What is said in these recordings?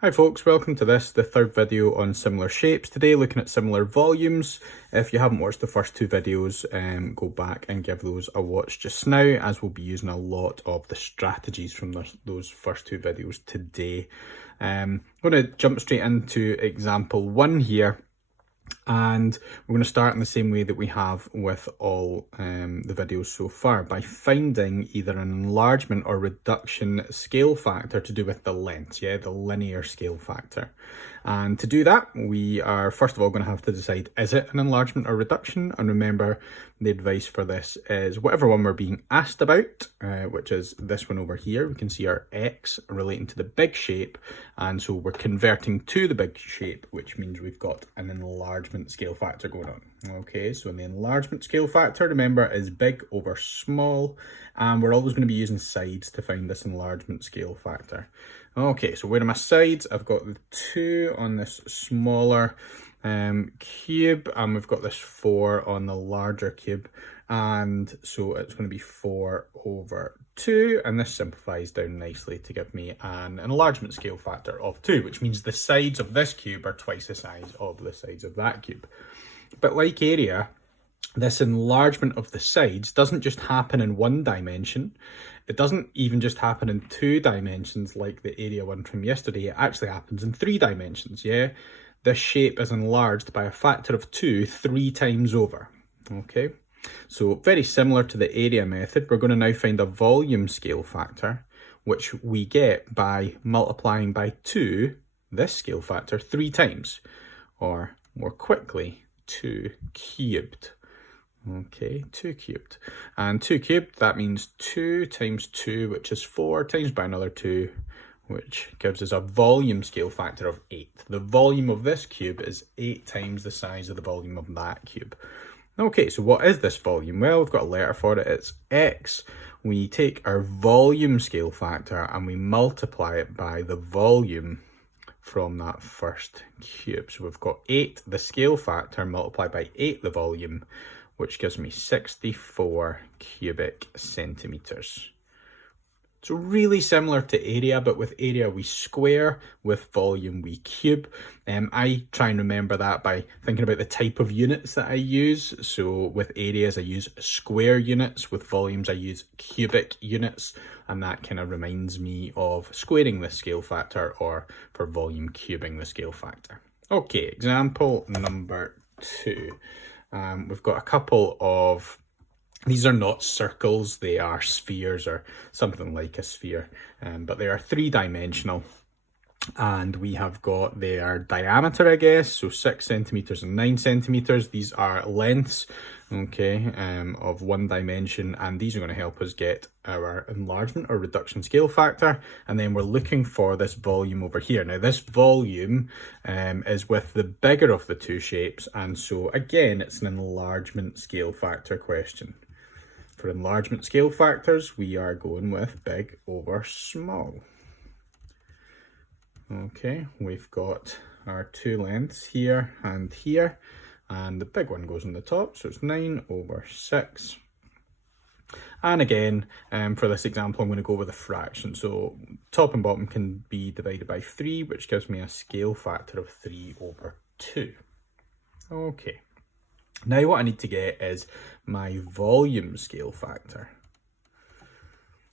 Hi folks, welcome to the third video on similar shapes. Today looking at similar volumes. If you haven't watched the first two videos, go back and give those a watch just now, as we'll be using a lot of the strategies from those first two videos today. I'm going to jump straight into example 1 here. And we're going to start in the same way that we have with all the videos so far, by finding either an enlargement or reduction scale factor to do with the length, the linear scale factor. And to do that, we are first of all going to have to decide, is it an enlargement or reduction? And remember, the advice for this is whatever one we're being asked about, which is this one over here. We can see our x relating to the big shape, and so we're converting to the big shape, which means we've got an enlargement scale factor going on. Okay, so in the enlargement scale factor, remember, is big over small, and we're always going to be using sides to find this enlargement scale factor. Okay, so where are my sides? I've got the 2 on this smaller cube, and we've got this 4 on the larger cube, and so it's going to be 4 over 2, and this simplifies down nicely to give me an enlargement scale factor of 2, which means the sides of this cube are twice the size of the sides of that cube. But like area, this enlargement of the sides doesn't just happen in one dimension. It doesn't even just happen in 2 dimensions like the area one from yesterday. It actually happens in 3 dimensions, This shape is enlarged by a factor of 2 3 times over, okay? So very similar to the area method, we're going to now find a volume scale factor, which we get by multiplying by 2 this scale factor 3 times, or more quickly, 2 cubed. Okay, 2 cubed. And 2 cubed, that means 2 times 2, which is 4, times by another 2, which gives us a volume scale factor of 8. The volume of this cube is 8 times the size of the volume of that cube. Okay, so what is this volume? Well, we've got a letter for it, it's x. We take our volume scale factor and we multiply it by the volume from that first cube. So we've got 8, the scale factor, multiplied by 8, the volume, which gives me 64 cubic centimeters. So really similar to area, but with area we square, with volume we cube. I try and remember that by thinking about the type of units that I use. So with areas I use square units, with volumes I use cubic units, and that kind of reminds me of squaring the scale factor, or for volume cubing the scale factor. Okay, example number 2. We've got a couple of, these are not circles, they are spheres, or something like a sphere, but they are 3-dimensional, and we have got their diameter, I guess, so 6 centimeters and 9 centimeters. These are lengths, okay, of 1 dimension, and these are going to help us get our enlargement or reduction scale factor. And then we're looking for this volume over here. Now this volume is with the bigger of the 2 shapes, and so again it's an enlargement scale factor question. For enlargement scale factors, we are going with big over small. Okay, we've got our 2 lengths here, and the big one goes on the top, so it's 9 over 6. And again, for this example, I'm going to go with a fraction. So top and bottom can be divided by 3, which gives me a scale factor of 3 over 2. Okay. Now what I need to get is my volume scale factor.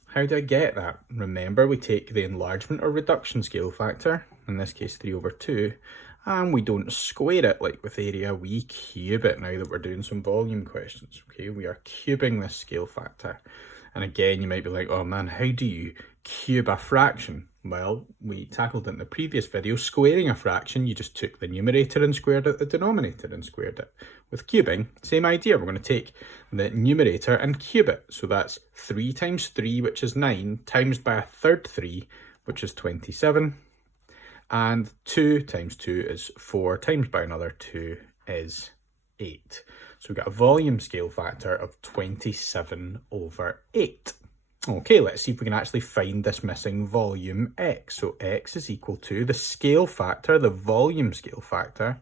How do I get that? Remember, we take the enlargement or reduction scale factor, in this case 3 over 2, and we don't square it like with area, we cube it now that we're doing some volume questions. Okay, we are cubing this scale factor. And again, you might be like, oh man, how do you cube a fraction? Well, we tackled it in the previous video. Squaring a fraction, you just took the numerator and squared it, the denominator and squared it. With cubing, same idea. We're going to take the numerator and cube it. So that's 3 times 3, which is 9, times by a third 3, which is 27. And 2 times 2 is 4, times by another 2 is 8. So we've got a volume scale factor of 27 over 8. Okay, let's see if we can actually find this missing volume x. So x is equal to the scale factor, the volume scale factor,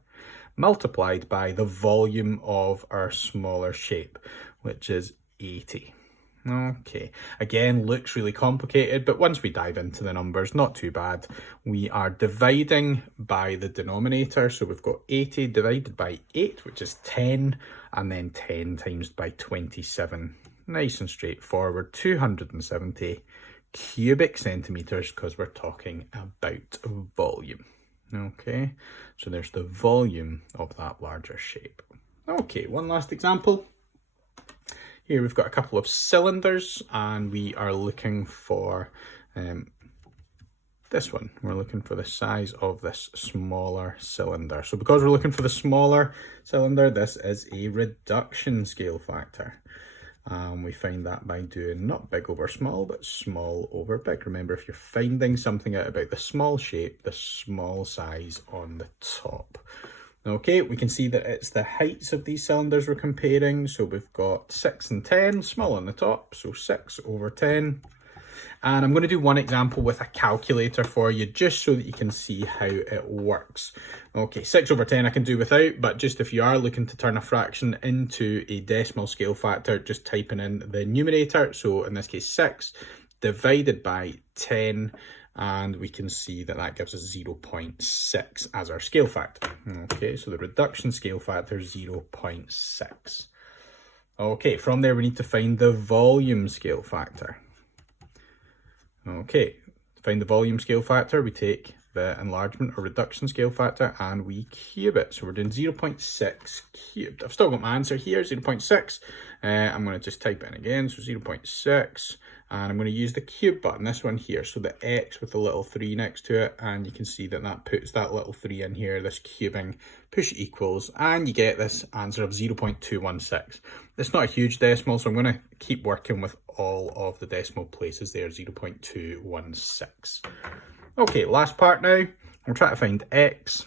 multiplied by the volume of our smaller shape, which is 80. Okay, again, looks really complicated, but once we dive into the numbers, not too bad. We are dividing by the denominator, so we've got 80 divided by 8, which is 10, and then 10 times by 27. Nice and straightforward, 270 cubic centimetres, because we're talking about volume. Okay, so there's the volume of that larger shape. Okay, one last example. Here we've got a couple of cylinders, and we are looking for this one. We're looking for the size of this smaller cylinder. So because we're looking for the smaller cylinder, this is a reduction scale factor. We find that by doing not big over small, but small over big. Remember, if you're finding something out about the small shape, the small size on the top. Okay, we can see that it's the heights of these cylinders we're comparing. So we've got 6 and 10, small on the top, so 6 over 10. And I'm going to do one example with a calculator for you, just so that you can see how it works. Okay, 6 over 10 I can do without, but just if you are looking to turn a fraction into a decimal scale factor, just typing in the numerator, so in this case 6, divided by 10, and we can see that that gives us 0.6 as our scale factor. Okay, so the reduction scale factor is 0.6. Okay, from there we need to find the volume scale factor. Okay, to find the volume scale factor, we take the enlargement or reduction scale factor and we cube it. So we're doing 0.6 cubed. I've still got my answer here, 0.6. I'm going to just type it in again, so 0.6. And I'm going to use the cube button, this one here, so the X with the little 3 next to it, and you can see that that puts that little 3 in here, this cubing, push equals, and you get this answer of 0.216. It's not a huge decimal, so I'm going to keep working with all of the decimal places there, 0.216. Okay, last part now, we'll try to find X.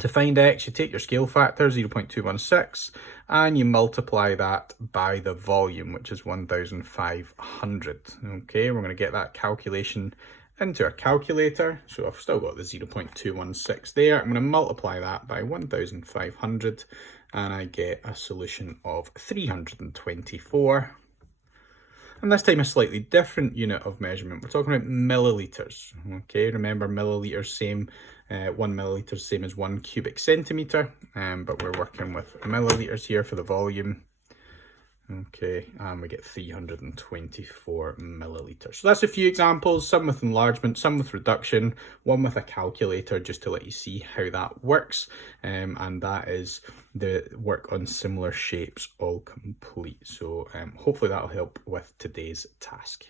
To find X, you take your scale factor, 0.216, and you multiply that by the volume, which is 1,500. Okay, we're going to get that calculation into our calculator. So I've still got the 0.216 there. I'm going to multiply that by 1,500, and I get a solution of 324. And this time a slightly different unit of measurement. We're talking about millilitres. Okay, remember millilitres, same, 1 millilitre same as 1 cubic centimetre, but we're working with millilitres here for the volume. Okay, and we get 324 millilitres. So that's a few examples, some with enlargement, some with reduction, one with a calculator, just to let you see how that works. And that is the work on similar shapes all complete. So hopefully that'll help with today's task.